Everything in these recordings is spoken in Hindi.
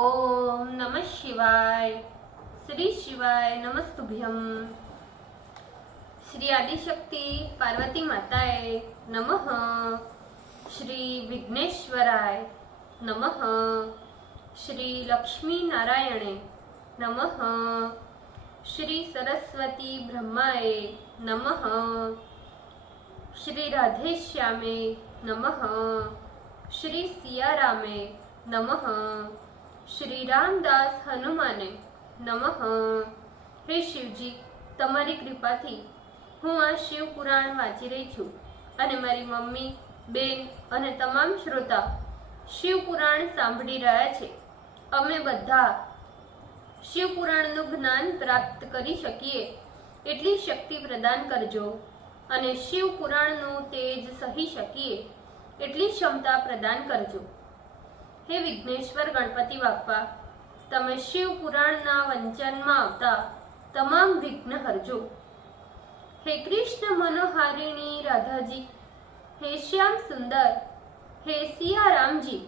ओम नमः शिवाय। श्री शिवाय नमस्तुभ्यम। श्री आदिशक्ति पार्वती माताए नमः। श्री विघ्नेश्वराय नमः। श्री लक्ष्मी नारायणे नमः। श्री सरस्वती ब्रह्माए नमः। श्री राधेश्यामे नमः। श्री सियारामे नमः। श्री रामदास हनुमाने नमः। हे शिवजी, તમારી કૃપાથી હું આ શિવ પુરાણ વાંચી રહી છું અને મારી મમ્મી, બેન અને તમામ શ્રોતા શિવ પુરાણ સાંભળી રહ્યા છે। અમે બધા શિવ પુરાણનું જ્ઞાન પ્રાપ્ત કરી શકીએ એટલી શક્તિ પ્રદાન કરજો અને શિવ પુરાણનું તેજ સહી શકીએ એટલી ક્ષમતા પ્રદાન કરજો। हे विघ्नेश्वर गणपति बाप्पा, तमे शिव पुराणना वंचनमा आवता तमाम विघ्न हरजो। हे कृष्ण मनोहारिणी राधाजी, हे श्याम सुंदर, हे सिया राम जी,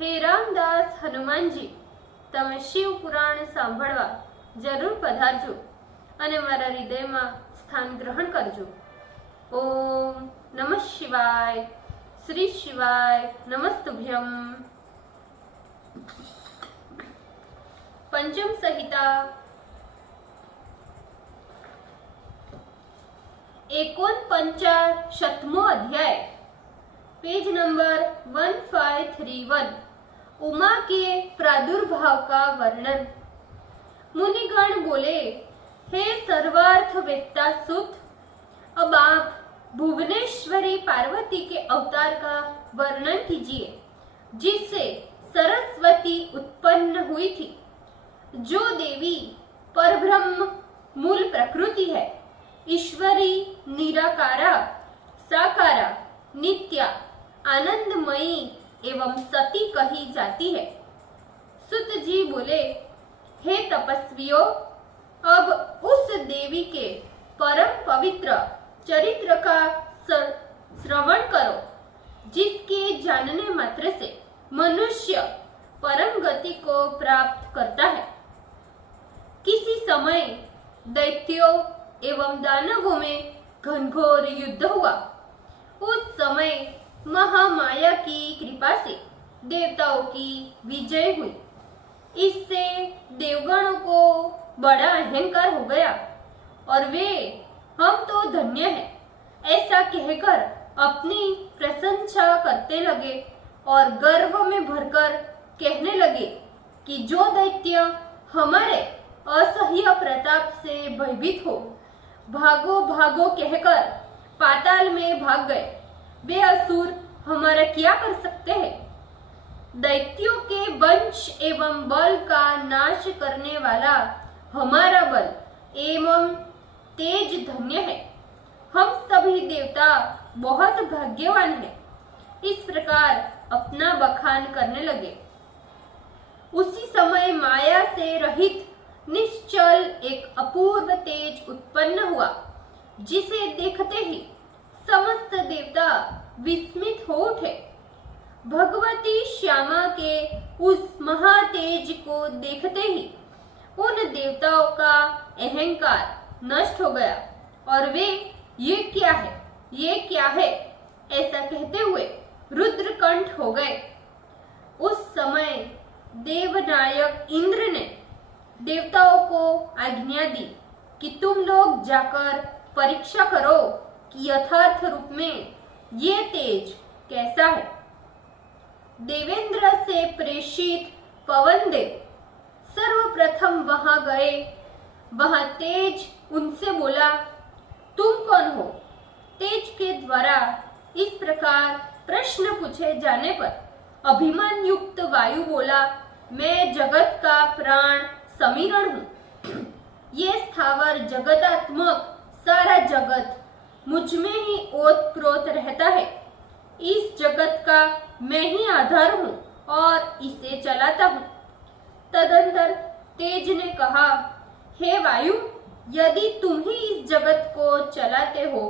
हे रामदास हनुमान जी, तमे शिव पुराण सांभळवा जरूर पधारजो अने मारा हृदयमां स्थान ग्रहण करजो। ओम नमः शिवाय। श्री शिवाय नमस्तुभ्यम। पंचम संहिता 49मो अध्याय, पेज नंबर 1531। उमा के प्रादुर्भाव का वर्णन। मुनिगण बोले, हे सर्वार्थ वेत्ता सुत, अब आप भुवनेश्वरी पार्वती के अवतार का वर्णन कीजिए जिससे सरस्वती उत्पन्न हुई थी। जो देवी परब्रह्म मूल प्रकृति है, ईश्वरी निराकारा साकारा नित्या आनंदमयी एवं सती कही जाती है। सुत जी बोले, हे तपस्वियों, अब उस देवी के परम पवित्र चरित्र का श्रवण करो जिसके जानने मात्र से मनुष्य परम गति को प्राप्त करता है। किसी समय दैत्यों एवं दानवों में घनघोर युद्ध हुआ। उस समय महामाया की कृपा से देवताओं की विजय हुई। इससे देवगणों को बड़ा अहंकार हो गया और वे हम तो धन्य हैं ऐसा कहकर अपनी प्रशंसा करने लगे और गर्व में भरकर कहने लगे कि जो दैत्य हमारे असह्य प्रताप से भयभीत हो, भागो भागो कहकर पाताल में भाग गए। वे असुर हमारा क्या कर सकते हैं? दैत्यों के वंश एवं बल का नाश करने वाला हमारा बल एवं तेज धन्य है। हम सभी देवता बहुत भाग्यवान हैं। इस प्रकार अपना बखान करने लगे। उसी समय माया से रहित निश्चल एक अपूर्व तेज उत्पन्न हुआ जिसे देखते ही समस्त देवता विस्मित हो उठे। भगवती श्यामा के उस महातेज को देखते ही उन देवताओं का अहंकार नष्ट हो गया और वे ये क्या है, ये क्या है ऐसा कहते हुए रुद्रकंठ हो गए। उस समय देवनायक इंद्र ने देवताओं को आज्ञा दी कि तुम लोग जाकर परीक्षा करो कि यथार्थ रूप में ये तेज कैसा है। देवेंद्र से प्रेषित पवन देव सर्वप्रथम वहां गए। वहां तेज उनसे बोला, तुम कौन हो? तेज के द्वारा इस प्रकार प्रश्न पूछे जाने पर अभिमान युक्त वायु बोला, मैं जगत का प्राण समीरण हूँ। ये स्थावर जगतात्मक सारा जगत मुझ में ही ओतप्रोत रहता है। इस जगत का मैं ही आधार हूँ और इसे चलाता हूँ। तदंतर तेज ने कहा, हे वायु, यदि तुम ही इस जगत को चलाते हो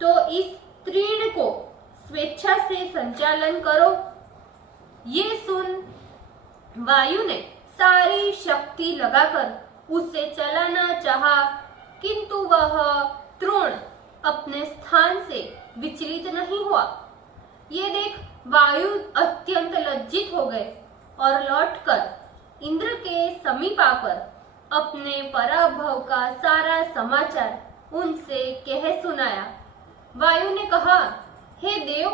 तो इस तीर्ण को स्वेच्छा से संचालन करो। ये सुन वायु ने सारी शक्ति लगाकर उसे चलाना चाहा, किंतु वह तृण अपने स्थान से विचलित नहीं हुआ। ये देख वायु अत्यंत लज्जित हो गए और लौटकर इंद्र के समीप आकर अपने पराभव का सारा समाचार उनसे कह सुनाया। वायु ने कहा, हे देव,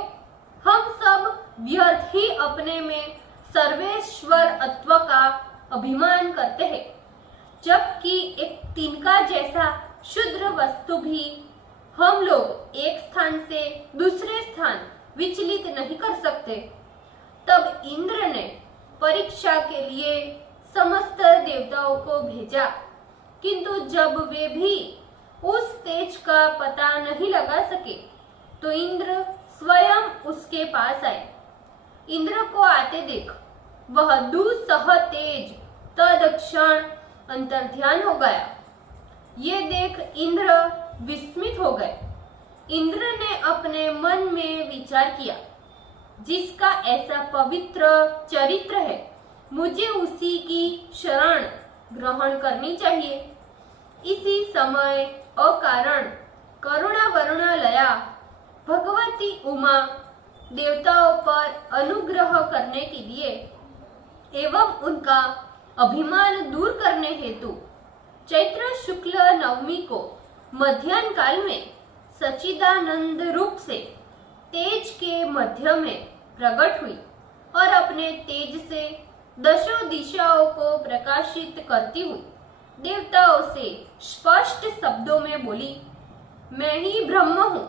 हम सब व्यर्थ ही अपने में सर्वेश्वरत्व का अभिमान करते हैं, जबकि एक तिनका जैसा क्षुद्र वस्तु भी हम लोग एक स्थान से दूसरे स्थान विचलित नहीं कर सकते। तब इंद्र ने परीक्षा के लिए समस्त देवताओं को भेजा, किंतु जब वे भी उस तेज का पता नहीं लगा सके तो इंद्र स्वयं उसके पास आए। इंद्र को आते देख वह दुस्सह तेज तत्क्षण अंतर्ध्यान हो गया। ये देख इंद्र विस्मित हो गए। इंद्र ने अपने मन में विचार किया, जिसका ऐसा पवित्र चरित्र है, मुझे उसी की शरण ग्रहण करनी चाहिए। इसी समय अकारण करुणा वरुणालया भगवती उमा देवताओं पर अनुग्रह करने के लिए एवं उनका अभिमान दूर करने हेतु चैत्र शुक्ल नवमी को मध्याह्न काल में सच्चिदानंद रूप से तेज के मध्य में प्रकट हुई और अपने तेज से दशों दिशाओं को प्रकाशित करती हुई देवताओं से स्पष्ट शब्दों में बोली, मैं ही ब्रह्म हूँ।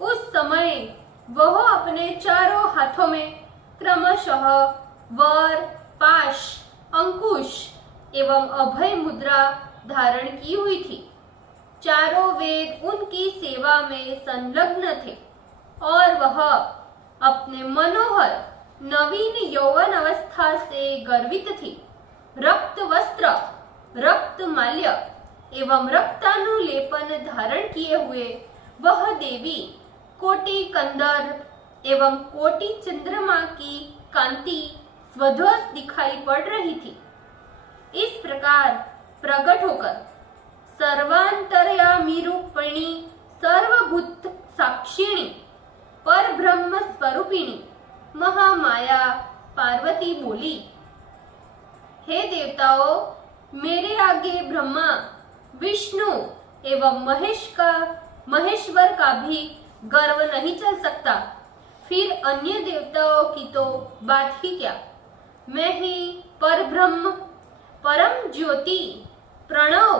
उस समय वह अपने चारों हाथों में क्रमशः वर, पाश, अंकुश एवं अभय मुद्रा धारण की हुई थी। चारों वेद उनकी सेवा में संलग्न थे और वह अपने मनोहर नवीन यौवन अवस्था से गर्वित थी। रक्त वस्त्र, रक्त माल्य एवं रक्तानुलेपन धारण किए हुए वह देवी कोटि कंदर एवं कोटि चंद्रमा की कांति स्वध्वज दिखाई पड़ रही थी। इस प्रकार प्रकट होकर सर्वांतर्यामी रूपिणी सर्वभूत साक्षिणी पर ब्रह्म स्वरूपिणी महामाया पार्वती बोली, हे देवताओं, मेरे आगे ब्रह्मा, विष्णु एवं महेश्वर का भी गर्व नहीं चल सकता, फिर अन्य देवताओं की तो बात ही क्या। मैं ही परब्रह्म, परम ज्योति, प्रणव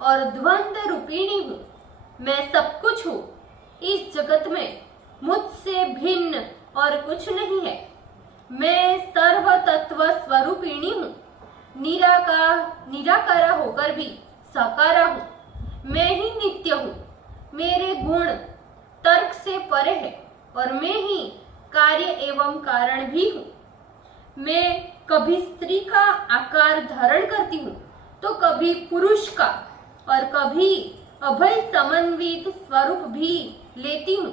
और द्वंद्व रूपिणी हूँ। मैं सब कुछ हूँ। इस जगत में मुझसे भिन्न और कुछ नहीं है। मैं सर्व तत्व स्वरूपिणी हूँ। निराकारा होकर भी साकारा हूँ। मैं ही नित्य हूँ। मेरे गुण तर्क से परे है और मैं ही कार्य एवं कारण भी हूँ। मैं कभी स्त्री का आकार धारण करती हूँ तो कभी पुरुष का और कभी अभय समन्वित स्वरूप भी लेती हूँ।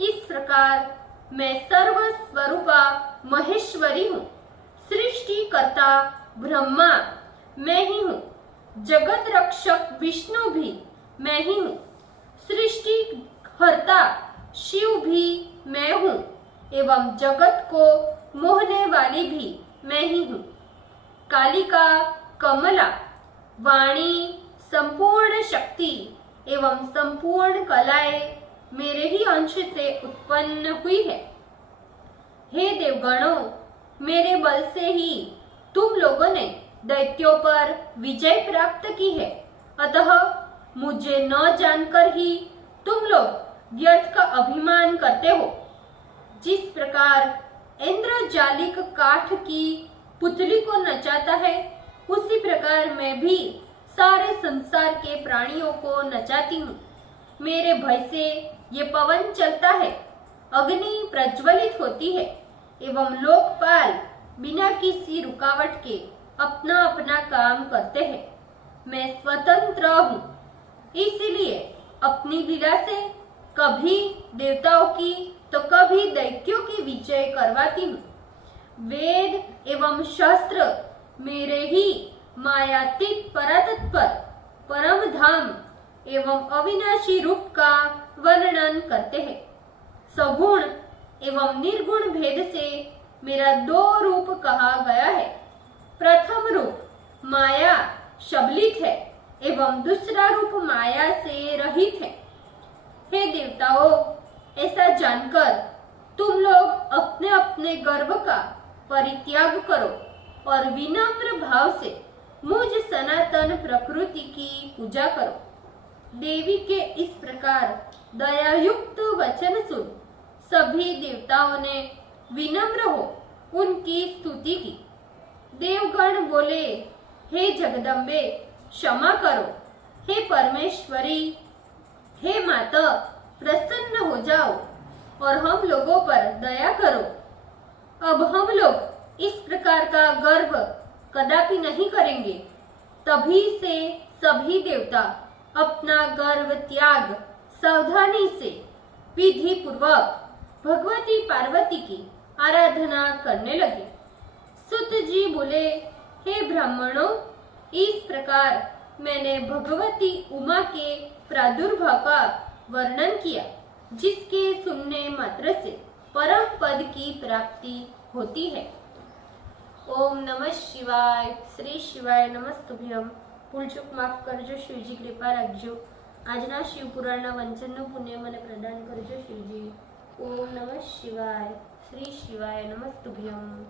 इस प्रकार मैं सर्व स्वरूपा महेश्वरी हूँ। सृष्टि कर्ता ब्रह्मा मैं ही हूँ। जगत रक्षक विष्णु भी मैं ही हूँ। सृष्टि हर्ता शिव भी मैं हूँ एवं जगत को मोहने वाली भी मैं ही हूँ। कालिका, कमला, वाणी, संपूर्ण शक्ति एवं संपूर्ण कलाएं मेरे ही अंश से उत्पन्न हुई है। हे देवगणों, मेरे बल से ही तुम लोगों ने दैत्यों पर विजय प्राप्त की है, अतः मुझे न जानकर ही तुम लोग व्यर्थ का अभिमान करते हो। जिस प्रकार इंद्रजालिक काठ की पुतली को नचाता है, उसी प्रकार मैं भी सारे संसार के प्राणियों को नचाती हूँ। मेरे भय से ये पवन चलता है, अग्नि प्रज्वलित होती है एवं लोकपाल बिना किसी रुकावट के अपना अपना काम करते हैं। मैं स्वतंत्र हूँ, इसलिए अपनी लीला से कभी देवताओं की तो कभी दैत्यों की विजय करवाती हूँ। वेद एवं शास्त्र मेरे ही मायातीत परातत्पर परम धाम एवं अविनाशी रूप का वर्णन करते हैं। सगुण एवं निर्गुण भेद से मेरा दो रूप कहा गया है। प्रथम रूप माया शबलित है एवं दूसरा रूप माया से रहित है। हे देवताओं, ऐसा जानकर तुम लोग अपने अपने गर्व का परित्याग करो और विनम्र भाव से मुझ सनातन प्रकृति की पूजा करो। देवी के इस प्रकार दयायुक्त वचन सुन सभी देवताओं ने विनम्र हो उनकी स्तुति की। देवगण बोले, हे जगदम्बे, क्षमा करो। हे परमेश्वरी, हे माता, प्रसन्न हो जाओ और हम लोगों पर दया करो। अब हम लोग इस प्रकार का गर्व कदापि नहीं करेंगे। तभी से सभी देवता अपना गर्व त्याग सावधानी से विधि पूर्वक भगवती पार्वती की आराधना करने लगे। सुत जी बोले, हे ब्राह्मणों, इस प्रकार मैंने भगवती उमा के प्रादुर्भाव का वर्णन किया, जिसके सुनने मात्र से परम पद की प्राप्ति होती है। ओम नमः शिवाय। श्री शिवाय नमस्तुभ्यम। ભૂલચૂક માફ કરજો શિવજી, કૃપા રાખજો। આજના શિવપુરાણના વંચનનું પુણ્ય મને પ્રદાન કરજો શિવજી। ઓમ નમઃ શિવાય। શ્રી શિવાય નમસ્તુભ્યમ।